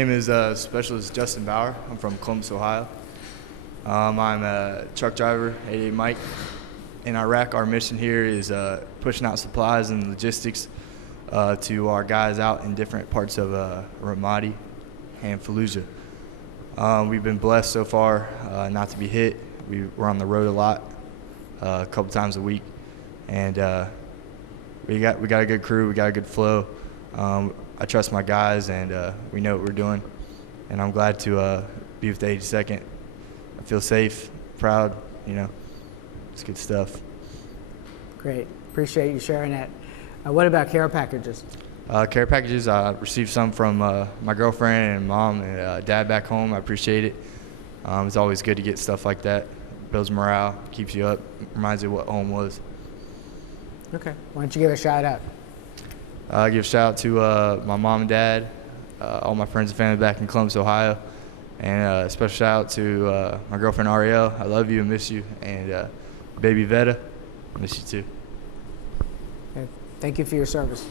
name is Specialist Justin Bauer. I'm from Columbus, Ohio. I'm a truck driver, 88 Mike. In Iraq, our mission here is pushing out supplies and logistics to our guys out in different parts of Ramadi and Fallujah. We've been blessed so far not to be hit. We're on the road a lot, a couple times a week, and we got a good crew. We got a good flow. I trust my guys, and we know what we're doing. And I'm glad to be with the 82nd. I feel safe, proud. It's good stuff. Great. Appreciate you sharing that. What about care packages? Care packages, I received some from my girlfriend and mom and dad back home. I appreciate it. It's always good to get stuff like that. Builds morale, keeps you up, reminds you what home was. Okay. Why don't you give a shout out? I give a shout out to my mom and dad, all my friends and family back in Columbus, Ohio, and a special shout out to my girlfriend Ariel. I love you and miss you, and baby Veta, I miss you too. Okay. Thank you for your service.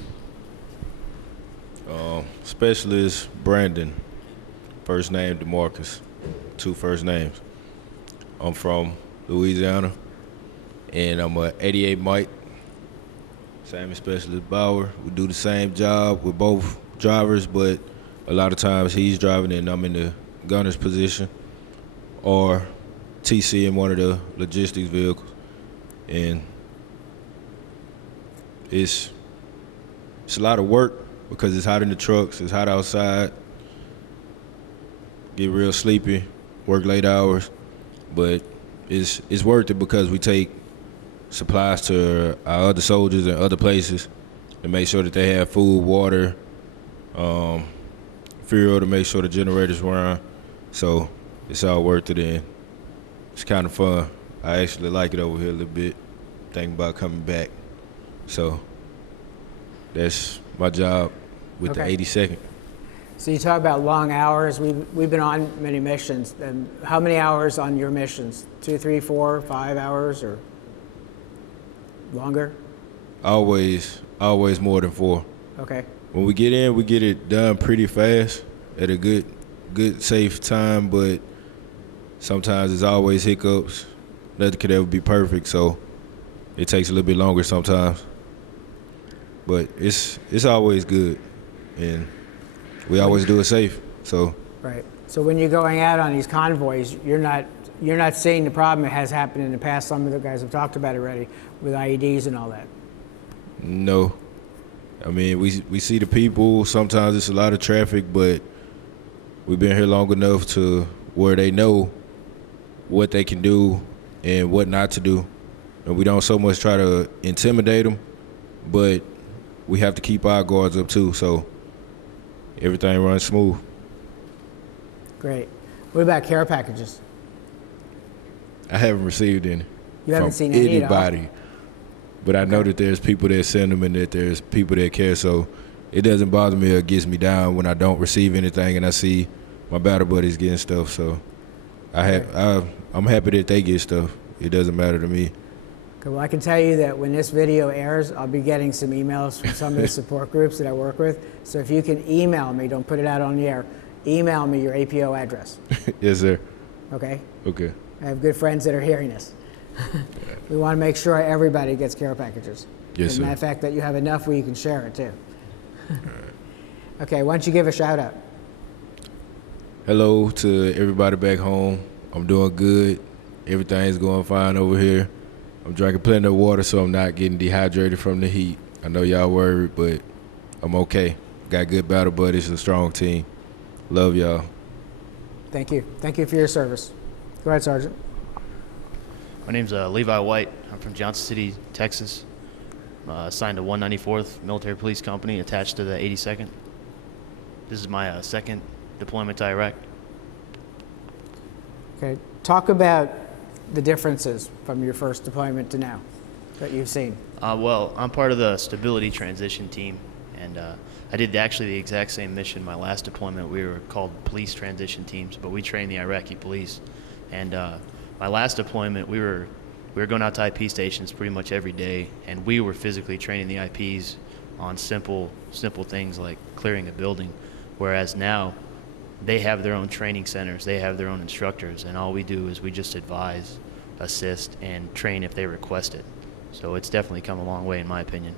Specialist Brandon, first name DeMarcus, 2 first names. I'm from Louisiana, and I'm a 88 Mike. Same as Specialist Bauer. We do the same job. We're both drivers, but a lot of times he's driving and I'm in the gunner's position, or TC in one of the logistics vehicles. And it's a lot of work because it's hot in the trucks, it's hot outside, get real sleepy, work late hours, but it's worth it because we take supplies to our other soldiers and other places to make sure that they have food, water, fuel to make sure the generators run. So it's all worth it, and it's kind of fun. I actually like it over here a little bit, thinking about coming back. So that's my job with the 82nd. So you talk about long hours. We've been on many missions. And how many hours on your missions? 2, 3, 4, 5 hours, or longer? Always more than 4. Okay. When we get in, we get it done pretty fast at a good safe time, but sometimes there's always hiccups. Nothing could ever be perfect, so it takes a little bit longer sometimes. But it's always good, and we always do it safe. So right. So when you're going out on these convoys, you're not seeing the problem that has happened in the past. Some of the guys have talked about it already with IEDs and all that. No, I mean we see the people. Sometimes it's a lot of traffic, but we've been here long enough to where they know what they can do and what not to do, and we don't so much try to intimidate them, but we have to keep our guards up too, so everything runs smooth. Great. What about care packages? I haven't received any. You haven't seen anybody, but I know that there's people that send them and that there's people that care, so it doesn't bother me or gets me down when I don't receive anything and I see my battle buddies getting stuff. So I'm happy that they get stuff. It doesn't matter to me. Okay, well, I can tell you that when this video airs, I'll be getting some emails from some of the support groups that I work with. So if you can email me, don't put it out on the air, email me your APO address. Yes, sir. Okay? Okay. I have good friends that are hearing this. We want to make sure everybody gets care packages. Yes, sir. As a matter of fact, that you have enough where you can share it too. Okay, why don't you give a shout out? Hello to everybody back home. I'm doing good. Everything's going fine over here. I'm drinking plenty of water so I'm not getting dehydrated from the heat. I know y'all worried, but I'm okay. Got good battle buddies, a strong team. Love y'all. Thank you. Thank you for your service. Go ahead, Sergeant. My name's Levi White. I'm from Johnson City, Texas. Assigned to 194th Military Police Company, attached to the 82nd. This is my second deployment to Iraq. Okay, talk about the differences from your first deployment to now that you've seen. Well, I'm part of the stability transition team, and I did actually the exact same mission my last deployment. We were called police transition teams, but we trained the Iraqi police. And my last deployment, we were going out to IP stations pretty much every day, and we were physically training the IPs on simple things like clearing a building. Whereas now, they have their own training centers, they have their own instructors, and all we do is we just advise, assist, and train if they request it. So it's definitely come a long way in my opinion.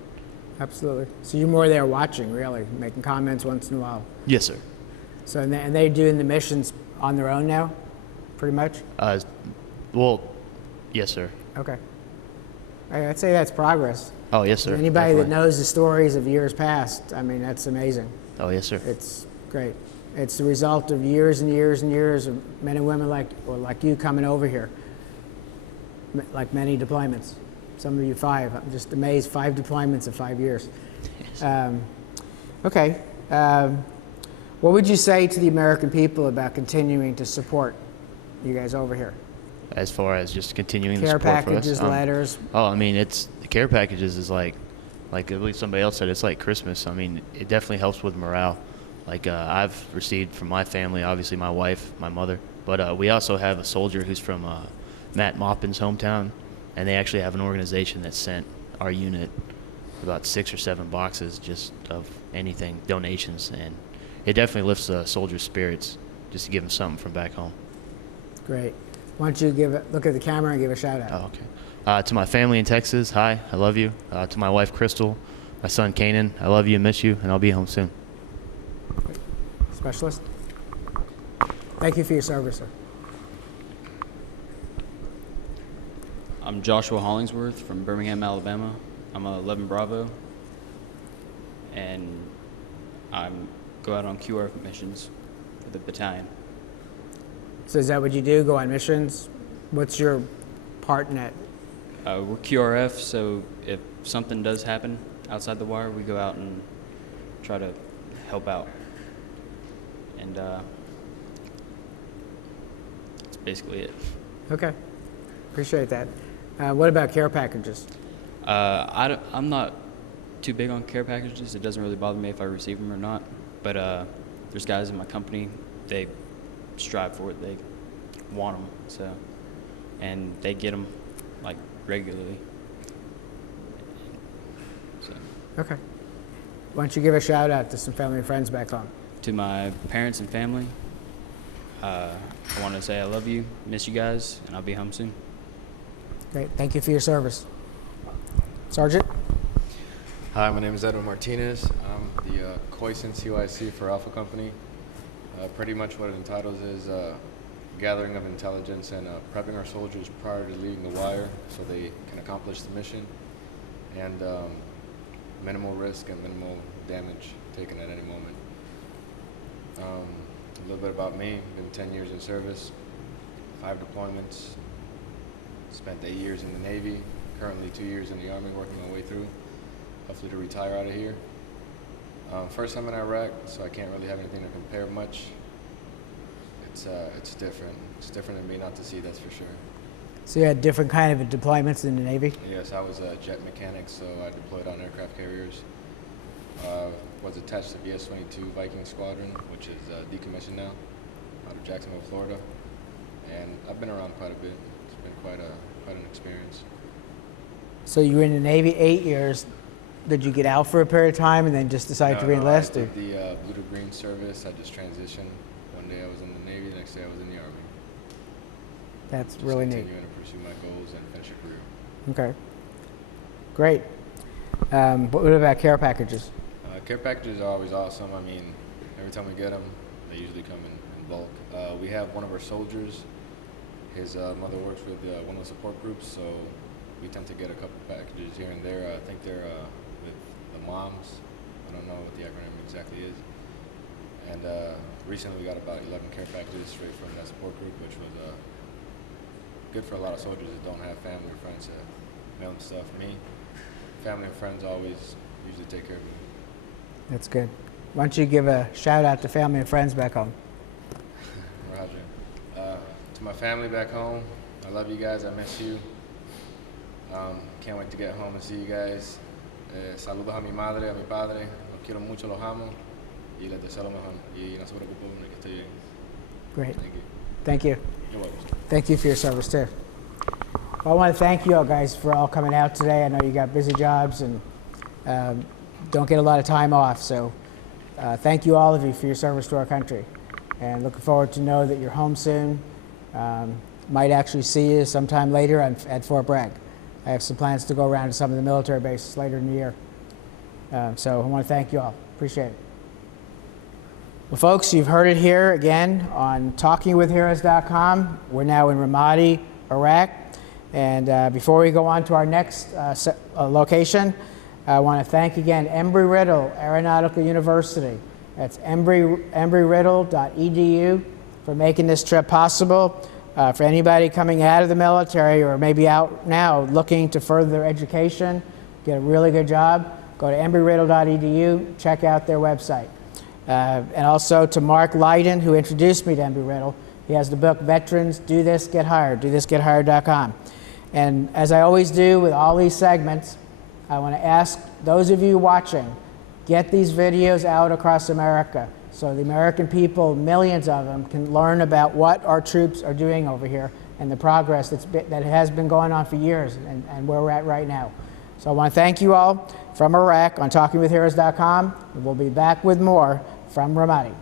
Absolutely. So you're more there watching, really, making comments once in a while. Yes, sir. So and they're doing the missions on their own now, pretty much? Well, yes, sir. Okay. I'd say that's progress. Oh, yes, sir. Anybody Definitely. that knows the stories of years past, I mean, that's amazing. Oh, yes, sir. It's great. It's the result of years and years and years of men and women like you coming over here, like many deployments. Some of you 5. I'm just amazed, 5 deployments in 5 years. Yes. Okay. What would you say to the American people about continuing to support you guys over here? As far as just continuing the Care support packages, for us. letters. Oh, I mean, the care packages is like I believe somebody else said, it's like Christmas. I mean, it definitely helps with morale. Like I've received from my family, obviously my wife, my mother, but we also have a soldier who's from Matt Maupin's hometown, and they actually have an organization that sent our unit about 6 or 7 boxes just of anything, donations, and it definitely lifts the soldiers' spirits just to give them something from back home. Great. Why don't you look at the camera and give a shout out? Oh, okay. To my family in Texas, hi, I love you. To my wife, Crystal, my son, Kanan, I love you and miss you, and I'll be home soon. Specialist? Thank you for your service, sir. I'm Joshua Hollingsworth from Birmingham, Alabama. I'm a 11 Bravo, and I go out on QRF missions for the battalion. So is that what you do, go on missions? What's your part in that? We're QRF, so if something does happen outside the wire, we go out and try to help out. And that's basically it. Okay. Appreciate that. What about care packages? I'm not too big on care packages. It doesn't really bother me if I receive them or not. But there's guys in my company, they strive for it. They want them, so, and they get them like regularly. So. Okay. Why don't you give a shout out to some family and friends back home? To my parents and family, I want to say I love you, miss you guys, and I'll be home soon. Great. Thank you for your service. Sergeant? Hi, my name is Edwin Martinez. I'm the Coyson CYC for Alpha Company. Pretty much what it entitles is gathering of intelligence and prepping our soldiers prior to leaving the wire so they can accomplish the mission, and minimal risk and minimal damage taken at any moment. A little bit about me, been 10 years in service, 5 deployments, spent 8 years in the Navy, currently 2 years in the Army working my way through, hopefully to retire out of here. First time in Iraq, so I can't really have anything to compare much. It's different. It's different than being out to sea, that's for sure. So you had different kind of deployments in the Navy? Yes, I was a jet mechanic, so I deployed on aircraft carriers. Was attached to VS-22 Viking Squadron, which is decommissioned now, out of Jacksonville, Florida. And I've been around quite a bit. It's been quite an experience. So you were in the Navy 8 years. Did you get out for a period of time and then just decide to re-enlist? I did the blue to green service. I just transitioned. One day I was in the Navy, the next day I was in the Army. That's Just really neat. continuing to pursue my goals and finish a career. Okay. Great. What about care packages? Care packages are always awesome. I mean, every time we get them, they usually come in bulk. We have one of our soldiers. His mother works with one of the support groups, so we tend to get a couple packages here and there. I think they're with the moms. I don't know what the acronym exactly is. And recently we got about 11 care packages straight from that support group, which was good for a lot of soldiers that don't have family or friends to mail them stuff. Me, family and friends always usually take care of me. That's good. Why don't you give a shout out to family and friends back home? Roger. To my family back home, I love you guys. I miss you. Can't wait to get home and see you guys. Saludos a mi madre, a mi padre. Los quiero mucho, los amo. Y les deseo lo mejor. Y no se preocupen que estoy bien. Great. Thank you. Thank you. You're welcome. Thank you for your service too. Well, I want to thank you all guys for all coming out today. I know you got busy jobs and don't get a lot of time off, so thank you all of you for your service to our country. and looking forward to know that you're home soon. Might actually see you sometime later at Fort Bragg. I have some plans to go around to some of the military bases later in the year. So I want to thank you all. Appreciate it. Well, folks, you've heard it here again on TalkingWithHeroes.com. We're now in Ramadi, Iraq. And before we go on to our next location, I want to thank again Embry-Riddle Aeronautical University. That's embry-riddle.edu for making this trip possible. For anybody coming out of the military or maybe out now looking to further their education, get a really good job, go to embry-riddle.edu, check out their website. And also to Mark Lydon, who introduced me to Embry-Riddle. He has the book, Veterans, Do This, Get Hired, dothisgethired.com. And as I always do with all these segments, I want to ask those of you watching, get these videos out across America so the American people, millions of them, can learn about what our troops are doing over here and the progress that has been going on for years and where we're at right now. So I want to thank you all from Iraq on TalkingWithHeroes.com, and we'll be back with more from Ramadi.